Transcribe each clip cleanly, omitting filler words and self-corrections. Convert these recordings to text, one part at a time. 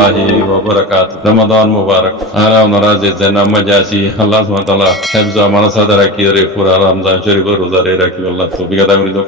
warahmatullahi wabarakatuh. Ramadan Mubarak. Ara onara zena majasi Allah subhanahu wa ta'ala hifza manasada rakire pura Ramzan Sharif rozare rakib Allah tawfiq ata kori do.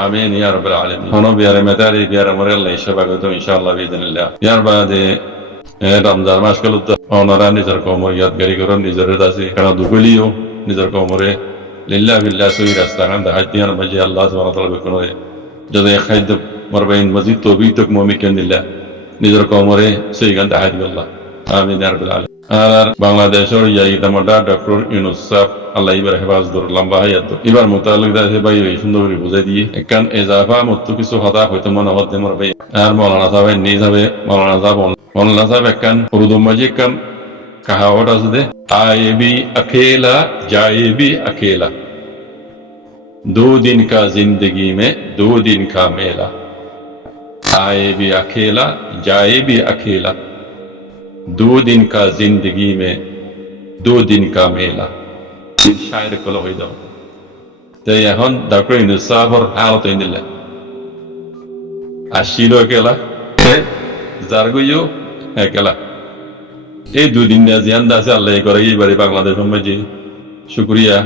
Amin ya rabbal alamin. Hono biare metari biare more Allah ishabagoto inshallah biidhnillah. Yar bade Ramzan মাস গুলোতে ওনারা নিজের কর্ম ইয়াদগারি করেন নিজের দাসে কারণ দুগুলিও নিজের কর্মরে লিল্লাহ বিল্লাহ সহি রাস্তা কান দাহাতিয়ার মাঝে আল্লাহ সুবহানাহু ওয়া তাআলা বেকনে যদি খাদ্য মারবাইন মজিদ তৌফিক মুমিকিন দিল্লাহ নিজের কর্মরে সহি কান দাহাতিয়াল্লাহ আমিন ইয়া রাব্বাল আলামিন আর বাংলাদেশের ইয়াই দামডা ডক্টর ইউনুস সাহেব আল্লাহ ইবার হেফাজত লম্বা হায়াত এবার মোতালেক দাসে ভাই সুন্দর করে বুঝাই দিয়ে একখান এজাফা মত কিছু কথা হয়তো মনে হতে মারবাই আর মাওলানা সাহেব নিজ হবে মাওলানা সাহেব मौलाना साहब एकन उर्दू मजी कन कहावत है आए भी अकेला जाए भी अकेला 2 दिन का जिंदगी में 2 दिन का मेला आए भी अकेला जाए भी अकेला 2 दिन का जिंदगी में 2 दिन का मेला शायर को लो हिदो तो यहाँ डॉक्टर इनुस साहब और हालत इंदिल्ला आशीलो अकेला জারগুইও একলা এই 2 দিন জিয়ান্দা আছে আল্লাহ করে এইবারে বাংলাদেশ মাঝে শুকরিয়া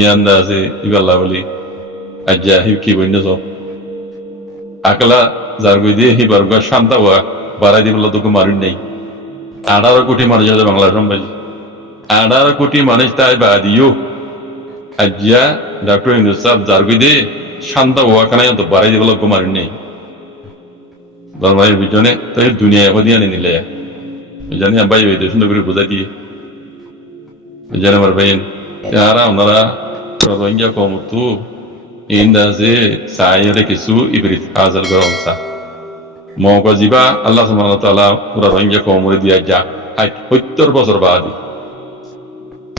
ইয়ান্দা আছে ইবাল্লাহ বলি আজ্জা হি কি বইন তো আকলা জারগুই দিয়ে হি বারগা শান্তা হওয়া বাড়াই দিবলা তো মারিন নাই 18 কোটি মানুষ আছে বাংলাদেশ মাঝে 18 কোটি মানুষ তাই বাদিও আজ্জা ডক্টর ইউনুস সাহেব জারগুই দিয়ে শান্তা হওয়া কানাই তো বাড়াই দিবলা তো মারিন নাই Dalmai bijone tayo dunia ko diyan nila ya. Bijane ang bayo ito sundo guru buza di. Bijane marbayin. Tiara onara Rohingya ko mutu inda se sayere kisu ibrit azal garonsa. Mo ko jiba Allah subhanahu wa ta'ala pura Rohingya ko muri diya ja. Ay 70 বছর বাদে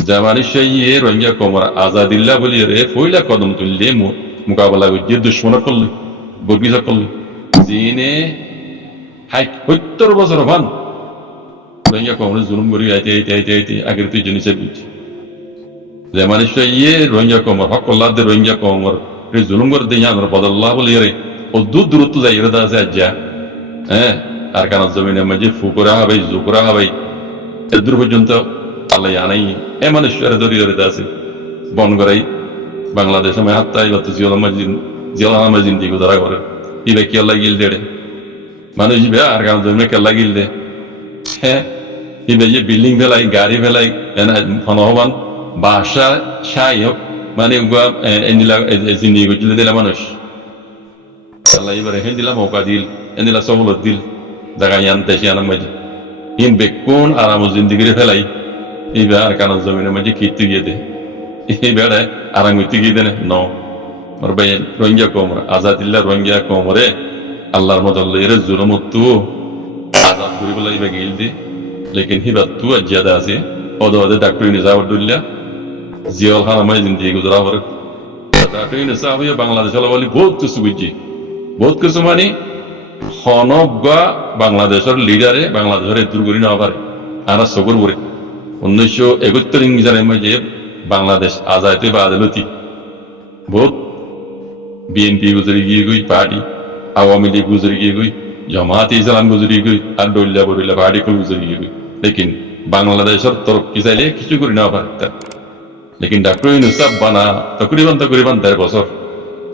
জামানি শাইয়ে রোহিঙ্গা কোমরা আজাদিল্লাহ বলি রে ফইলা কদম তুললে মোকাবেলা করে দুশমন করলে বর্গিজা করলে জিনে হাই 70 বছর বান রোহিঙ্গা কোমরে জুলুম করি আইতে আগের তুই জিনিসে বুঝছি জামানি শাইয়ে রোহিঙ্গা কোমর হক আল্লাহ দে রোহিঙ্গা কোমর রে জুলুম করে দেয়া আমরা বদল্লাহ বলি রে ও দূরত্ব যাই রে দাসে আজ্জা আর কারণ জমিনের মাঝে ফুকরা হবে জুকরা হবে এদূর পর্যন্ত আল্লাহ আনাই এ মানুষের দরিয়ে আছে বন করাই বাংলাদেশ আমি হাত্তাই বা জিয়ালামা জিন্দি গুজারা করে ইবে কি আল্লাহ গিল দেড়ে মানুষ ইবে আর কারণ জমিনে কেল্লা গিল দে ইবে যে বিল্ডিং ফেলাই গাড়ি ফেলাই হনহবান বাসা সাই হোক মানে এনিলা জিন্দি গুজলে দিলা মানুষ আল্লাহ এবার হেন দিলা মৌকা দিল এনিলা সহলত দিল জায়গায় আনতে শিয়ানার মাঝে ইন বেকুন আরাম জিন্দিগিরি ফেলাই এইবার আর কারণ জমিনের মাঝে কীর্তি গিয়ে দে এই বেড়ে আরাম করতে গিয়ে দেনে ন ওর ভাই রোহিঙ্গা কোমর আজাদিল্লা রোহিঙ্গা কোমরে আল্লাহর মত এর জুলমতু আজাদ করি বলে এইবার গিল দি লেকিন হিবাত তু জিয়াদা আছে ওদে ডাক্তার নিজাউদ্দৌলা জিয়াউল খান মাঝে জিন্দিগি গুজরা করে ডাক্তার নিজাম বাংলাদেশ বলি বহুত কিছু বুঝছি বহুত কিছু মানে হনগা বাংলাদেশের লিডারে বাংলাদেশের দূর করি না পারে আর সগর করে 1971 ইংরেজির মাঝে বাংলাদেশ আজাদে বা আদালতি বহুত বিএনপি গুজরি গিয়ে গই পার্টি আওয়ামী লীগ গুজরি গিয়ে গই জামাতে ইসলাম গুজরি গই আর ডল্লা বড়িলা পার্টি কো গুজরি গিয়ে গই লেকিন বাংলাদেশের তরফ কি চাইলে কিছু করি না পারতা লেকিন ডক্টর ইউনুস সাহেব বানা তকরিবান 10 বছর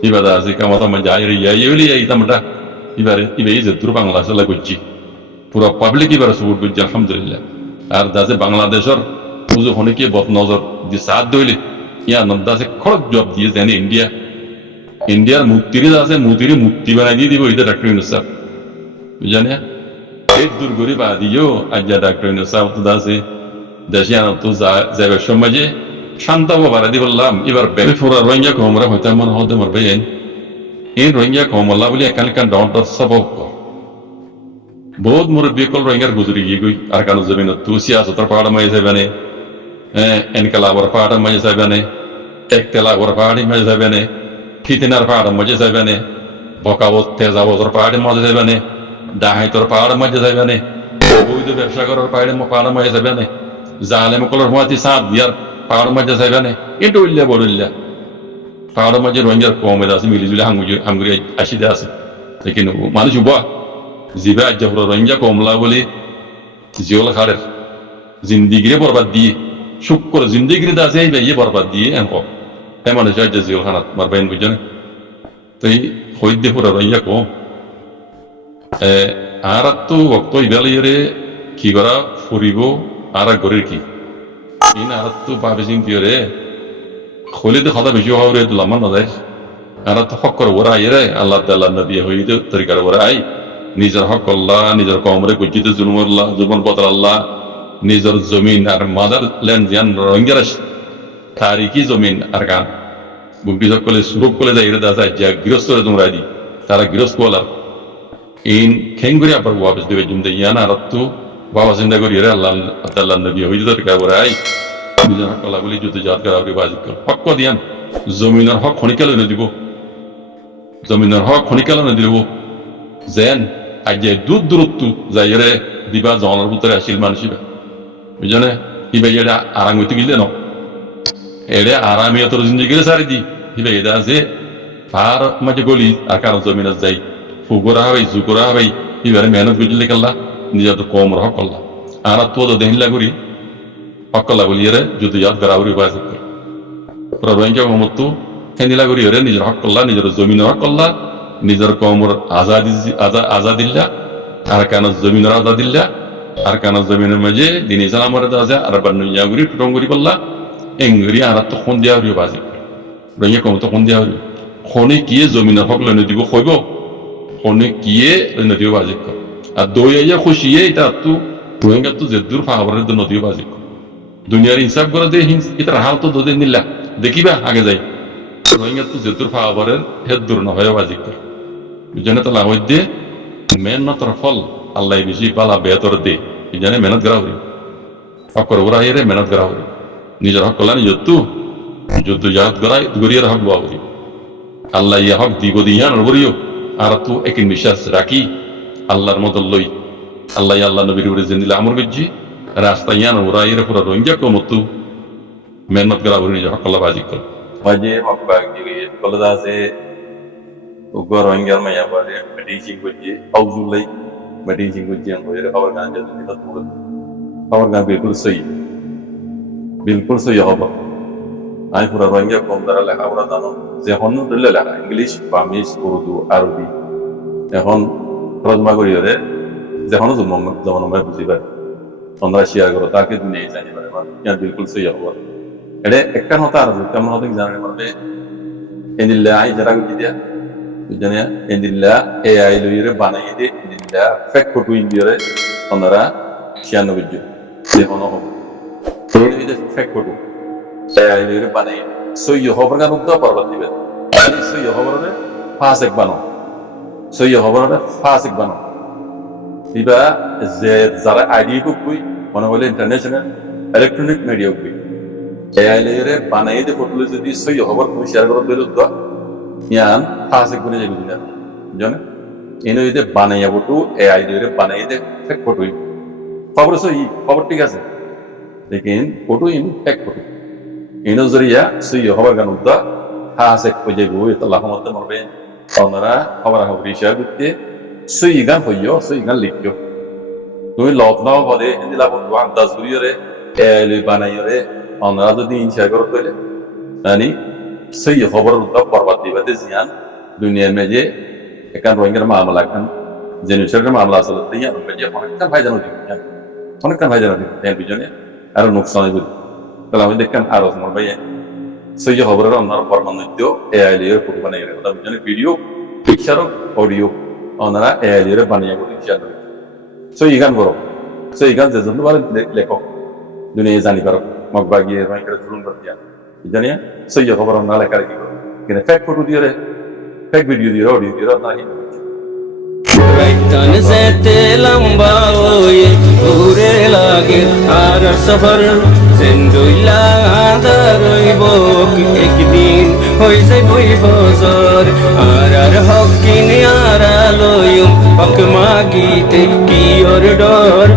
ইবাদা আছে কামাতা মজা আইরি ইয়াইলি আইতামটা এবারে ইবে যে দূর বাংলাদেশ লাগছি পুরো পাবলিক এবারে সাপোর্ট করছে আলহামদুলিল্লাহ আর দাসে বাংলাদেশের পুজো অনেকে বদ নজর দিয়ে সাথ দইলে ইয়া নদাসে খড়ক জব দিয়ে জানে ইন্ডিয়ার মুক্তির আছে মুক্তি বানাই দিয়ে দিব এটা ডাক্তার ইউনুস সাহেব বুঝানে এই দূর গরিব আদিও আজ্জা ডাক্তার ইউনুস সাহেব তো দাসে দেশে আনা তো যাবে সমাজে শান্ত বাড়া দি বললাম এবার বেবি ফোরা রোহিঙ্গা কোমরা হইতে মন হতে মরবে এই রোহিঙ্গা কোমল্লা বলি এখানকার ডর সবক বহুত মুরব্বী কল রোহিঙ্গার গুজরি গিয়ে গই আর কারণ জমিন তু সিয়াসতর পাহাড় মাঝে যাইবানে এনকালাবর পাহাড় মাঝে যাইবানে একতেলাবর পাহাড়ি মাঝে যাইবানে ফিতিনার পাহাড় মাঝে যাইবানে বকাবত তেজাবতর পাহাড়ের মাঝে যাইবানে ডাহাইতর পাহাড় মাঝে যাইবানে অবৈধ ব্যবসা করার পাহাড় মাঝে যাইবানে জালেম কলর মাঝে সাপ দিয়ার পাহাড় মাঝে যাইবানে এটা উল্লা বড় উল্লা পাহাড় মাঝে রোহিঙ্গার কমে আছে মিলিজুলি হামগুড়ি আসিতে আছে লেকিন মানুষ উবা জিবা আজ্জাপুর রোহিঙ্গা কমলা বলি জিওলা খারের জিন্দিগিরে বরবাদ দিয়ে শুক্র জিন্দিগিরে দাসে এই ভাইয়ে বরবাদ দিয়ে এমন তেমন হচ্ছে জিওল খানাত মারবাইন বুঝছেন তো এই হইদে পুরা রোহিঙ্গা কম আর তো বক্ত ইবালিয়রে কি করা ফুরিব আর গরের কি ইন আর তো ভাবে চিন্তিয়রে খোলে তো কথা বেশি হওয়ার লামান না যায় আর তো হক করে ওরা আইরে আল্লাহ তাআলা নবী হইতে তরিকার ওরা আই নিজের হক আল্লাহ নিজের কমরে গজিত জুলুমুল্লাহ জুলুম বদল আল্লাহ নিজের জমিন আর মাদার ল্যান্ড জান রোহিঙ্গার তারিখি জমিন আর গান বুকি সকলে সুরুপ করে যায় এরা দাসা যা গৃহস্থ তোমরা দি তারা গৃহস্থ বলার ইন খেঙ্গুরি আবার ওয়াপস দেবে জুমদে ইয়ানা আর তো বাবা চিন্তা করি রে আল্লাহ তাআলা নবী হইতে তরিকার ওরা আই নিজের হক আল্লাহ বলি যুদ্ধ জাত করা হবে বাজিক হক দিয়ান জমিনের হক খনিকাল এনে দিব জমিনের হক খনিকাল এনে দিব যেন আজ দূর দূরত্ব যাইরে দিবা জনের ভিতরে আসিল মানুষিবা বুঝনে ইবা এটা আরাম হইতে গেলে ন এড়ে আরামিয়া তোর জিন্দগিরে সারি দি ইবা এটা আছে আর মাঝে গলি আর কারণ জমিনে যাই ফুগরা হই জুকরা হই ইবারে মেহনত বুঝলে কাল্লা নিজে তো কম হক করলা আর তো দেহিলা করি হকলা বলি এরে যদি ইয়াদ গরাউরি বাজে পুরা রোহিঙ্গা মমতো হেনিলা করি এরে নিজের হক করলা নিজের জমিনের হক করলা নিজের কমর আজাদিল্লা আর কেন জমিনের আজাদিল্লা আর কেন জমিনের মাঝে দিন ইসলামের দাজা আর বান্নুইয়া গুরি টুটং করি বললা এঙ্গুরি আর তো কোন দিয়া হরি বাজি রোহিঙ্গা কম তো কোন দিয়া হরি খনে কিয়ে জমিনের হক লনে দিব কইব খনে কিয়ে লনে দিব বাজি আর দইয়া খুশিয়ে এটা তো রোহিঙ্গা তো জেদুর ফাবরের জন্য দিব বাজি দুনিয়ার ইনসাফ করে দে এটার হাল তো দোদে নিলা দেখিবা আগে যাই রোহিঙ্গা তো জেদুর ফাবরের হেদ দূর না হয় বাজি বুঝনে তো লাভ দিয়ে মেহনতর ফল আল্লাহ বেশি পালা বেহতর দে জানে মেহনত করা হরি হকর ওরা এরে মেহনত করা হরি নিজের হক করলা নিজের তো যুদ্ধ জাহাজ করাই গরিয়ার হক বা হরি আল্লাহ ইয়া হক দিব দিয়ান বলিও আর তো একই বিশ্বাস রাখি আল্লাহর মত লই আল্লাহ আল্লাহ নবীর উপরে জিন্দিলা আমর গজ্জি রাস্তা ইয়ান ওরা এরে পুরা রোহিঙ্গা কমতো মেহনত করা হরি নিজের হক করলা বাজি কর মাঝে হক বাজি কলদা আছে ugo rohingya ma ya bare medicine gojje auzulai medicine gojje ang hoye khawar gan jadu kita tur khawar gan bilkul sahi hoba ai pura rohingya kom dara lekha pura dano je honno dille lekha english pamish urdu arabi এখন রজমা করি রে যখন যেমন আমরা বুঝি পাই আমরা share করো তাকে নিয়ে জানি পারে ইয়ার বিলকুল সহি হবো এটা একটা হতা আর কেমন হতে জানে পারবে এনিল্লা আই যারা কি দিয়া জানিয়া এনিল্লা এআই লইরে বানাই দে এনিল্লা ফেক ফটো ইন্ডিয়ারে ওনারা শেয়ার বুঝি যে হনো হবে এই যে ফেক ফটো এআই লইরে বানাই সহি হবার গান উদ্দা পারবা দিবে আনি সহি হবারে ফাসেক বানাও সহি হবারে ফাসেক বানাও দিবা যে যারা আইডি কই মনে হলে ইন্টারন্যাশনাল ইলেকট্রনিক মিডিয়া কই এআই লইরে বানাই দে ফটো যদি সহি হবার তুমি শেয়ার করো দিলে উদ্দা ইয়ান ফাসেক বনে যাবি না জানে এনে যদি বানাইয়া ফটো এআই লইরে বানাই দে ফেক ফটো খবর সহি খবর ঠিক আছে लेकिन फोटो इन फेक फोटो इन जरिया सही खबर गान उदा फासेक पजे गो इतला हमत मरबे ओनरा खबर खबरी शेयर करते सही गान होयो सही गान लिखयो তুমি লতনা বলে ইন্দিলা বন্ধু আন্দাজ করিও রে এলি বানাইও রে ওনরা যদি ইন শেয়ার করতে হলে মানে সহি খবর উদা বরবাদ দিবাতে জিয়ান দুনিয়ার মেজে একান রোহিঙ্গার মামলা খান জেনুসারের মামলা আসলে দিয়া মেজে অনেকটা ভাইজানো দিন অনেকটা ভাইজানো দিন এর বিজনে আর নোকসান হইব তাহলে আমি দেখেন আরো তোমার ভাই সই খবরের ওনার পরমাণিত্য এআই এর ফটো বানাই রে কথা বুঝছেন ভিডিও পিকচার অডিও ওনারা এআই এর বানিয়ে করে শেয়ার করে সই গান করো সই গান যে জন্য বলে লেখো দুনিয়া জানি পারো মগবাগি এর ভাই করে জুলুম করে দিয়া জানিয়া সই খবর না লেখা কি করো কিন্তু ফেক ফটো দিয়ে রে ফেক ভিডিও দিয়ে অডিও দিয়ে না রাইতান যেতে লম্বা ওয়ে ঘুরে লাগে আর সফর জিন্দুইলা আদারইব একদিন হই যাই বই বজর আর হক কিনে আর লয়ুম হক মাগিতে কি ওর ডর